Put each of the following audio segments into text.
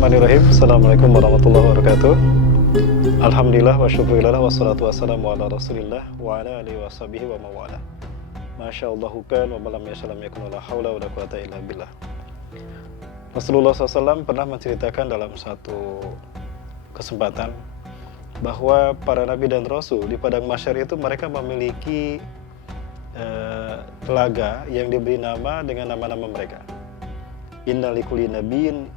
Bismillahirrahmanirrahim. Assalamualaikum warahmatullahi wabarakatuh. Alhamdulillah wa syukurillah wassalatu wassalamu ala rasulillah wa ala alihi wa sahbihi wa mawala. Masya Allah kan wa malam yassalam yakun la hawla wa la quwata illa billah. Rasulullah SAW pernah menceritakan dalam satu kesempatan bahwa para nabi dan rasul di padang mahsyar itu mereka memiliki telaga yang diberi nama dengan nama-nama mereka. Inna likulli nabiyyin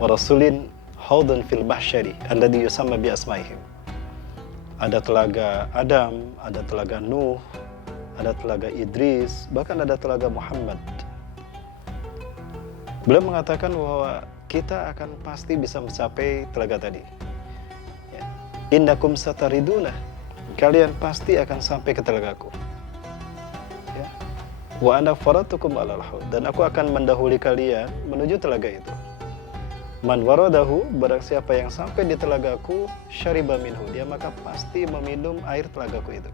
wa rasulin haudan fil mahsyari alladhi yusamma bi asmaihim. Ada telaga Adam, ada telaga Nuh, ada telaga Idris, bahkan ada telaga Muhammad. Beliau mengatakan bahwa kita akan pasti bisa mencapai telaga tadi. Innakum satariduna, kalian pasti akan sampai ke telagaku. Ya. Wa ana faratukum alal haud, dan aku akan mendahului kalian menuju telaga itu. Man waradahu, barang siapa yang sampai di telagaku, syariba minhu, dia maka pasti meminum air telagaku itu.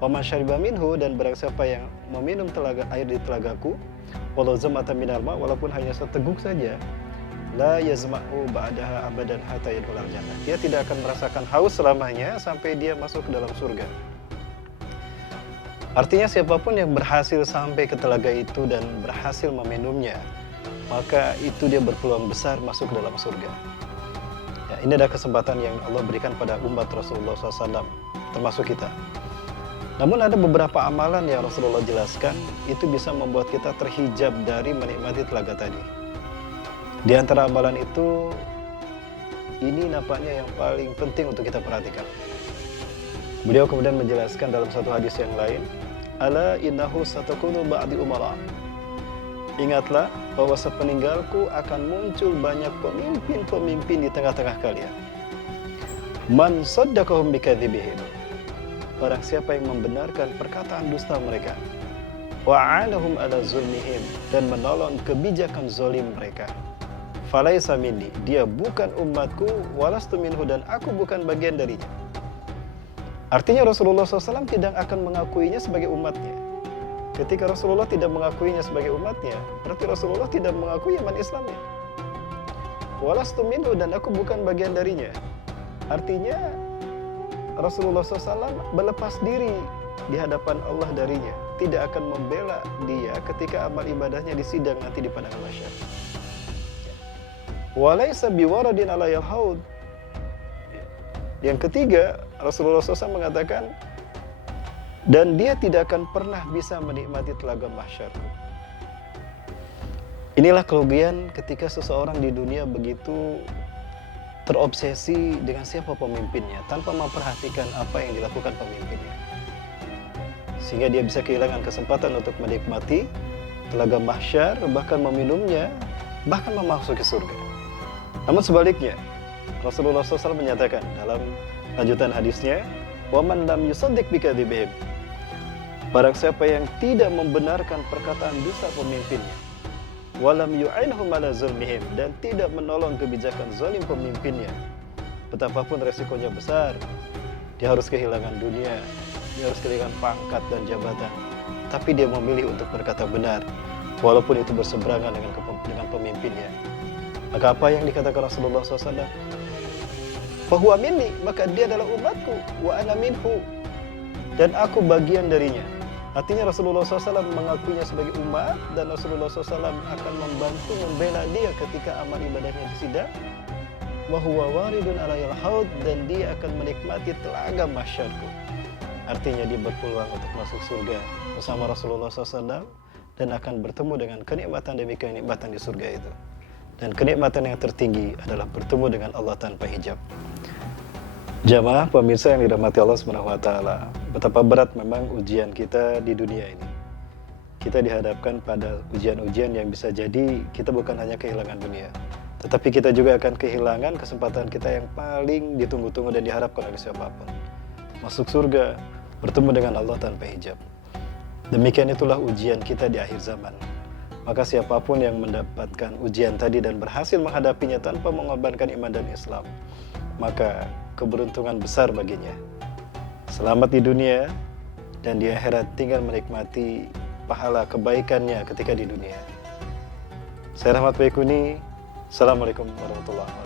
Wa man syariba minhu, dan barang siapa yang meminum air di telagaku, walau zamata minal ma, walaupun hanya seteguk saja, la yazma'u ba'daha abadan hatta yadkhulal jannah. Dia tidak akan merasakan haus selamanya sampai dia masuk ke dalam surga. Artinya siapapun yang berhasil sampai ke telaga itu dan berhasil meminumnya, maka itu dia berpeluang besar masuk ke dalam surga. Ya, ini adalah kesempatan yang Allah berikan pada umat Rasulullah SAW, termasuk kita. Namun ada beberapa amalan yang Rasulullah jelaskan, itu bisa membuat kita terhijab dari menikmati telaga tadi. Di antara amalan itu, ini nampaknya yang paling penting untuk kita perhatikan. Beliau kemudian menjelaskan dalam satu hadis yang lain, ala innahu satakunu ba'di umara. Ingatlah bahwa sepeninggalku akan muncul banyak pemimpin-pemimpin di tengah-tengah kalian. Man saddaqahum bikadzibihim, barang siapa yang membenarkan perkataan dusta mereka. Wa'anahum ala zulmihim, dan menolong kebijakan zalim mereka. Falaisa minni, dia bukan umatku, walastu minhu, dan aku bukan bagian darinya. Artinya Rasulullah SAW tidak akan mengakuinya sebagai umatnya. Ketika Rasulullah tidak mengakuinya sebagai umatnya, berarti Rasulullah tidak mengakui iman Islamnya. Walastu minhu, dan aku bukan bagian darinya. Artinya Rasulullah SAW berlepas diri di hadapan Allah darinya, tidak akan membela dia ketika amal ibadahnya disidang nanti di padang mahsyar. Walaysa biwaradin alayal haud. Yang ketiga, Rasulullah SAW mengatakan, dan dia tidak akan pernah bisa menikmati telaga mahsyarku. Inilah kerugian ketika seseorang di dunia begitu terobsesi dengan siapa pemimpinnya, tanpa memperhatikan apa yang dilakukan pemimpinnya, sehingga dia bisa kehilangan kesempatan untuk menikmati telaga mahsyar, bahkan meminumnya, bahkan memasuki surga. Namun sebaliknya, Rasulullah SAW menyatakan dalam lanjutan hadisnya, waman lam yusaddiq bikadzibihim, barang siapa yang tidak membenarkan perkataan dusta pemimpinnya, walam yu'inhum ala zulmihim, dan tidak menolong kebijakan zalim pemimpinnya, betapapun resikonya besar, dia harus kehilangan dunia, dia harus kehilangan pangkat dan jabatan, tapi dia memilih untuk berkata benar walaupun itu berseberangan dengan pemimpinnya. Maka apa yang dikatakan Rasulullah SAW? Fahuwa minni, maka dia adalah umatku, wa ana minhu, dan aku bagian darinya. Artinya Rasulullah SAW mengakuinya sebagai umat, dan Rasulullah SAW akan membantu membela dia ketika amal ibadahnya disidang. Wa huwa waridun alayal haud, dan dia akan menikmati telaga mahsyarku. Artinya dia berpeluang untuk masuk surga bersama Rasulullah SAW, dan akan bertemu dengan kenikmatan demi kenikmatan di surga itu. Dan kenikmatan yang tertinggi adalah bertemu dengan Allah tanpa hijab. Jamaah pemirsa yang dirahmati Allah SWT, betapa berat memang ujian kita di dunia ini. Kita dihadapkan pada ujian-ujian yang bisa jadi kita bukan hanya kehilangan dunia, tetapi kita juga akan kehilangan kesempatan kita yang paling ditunggu-tunggu dan diharapkan oleh siapapun. Masuk surga, bertemu dengan Allah tanpa hijab. Demikian itulah ujian kita di akhir zaman. Maka siapapun yang mendapatkan ujian tadi dan berhasil menghadapinya tanpa mengorbankan iman dan Islam, maka keberuntungan besar baginya. Selamat di dunia, dan di akhirat tinggal menikmati pahala kebaikannya ketika di dunia. Saya Rahmat Baikuni, Assalamualaikum warahmatullahi wabarakatuh.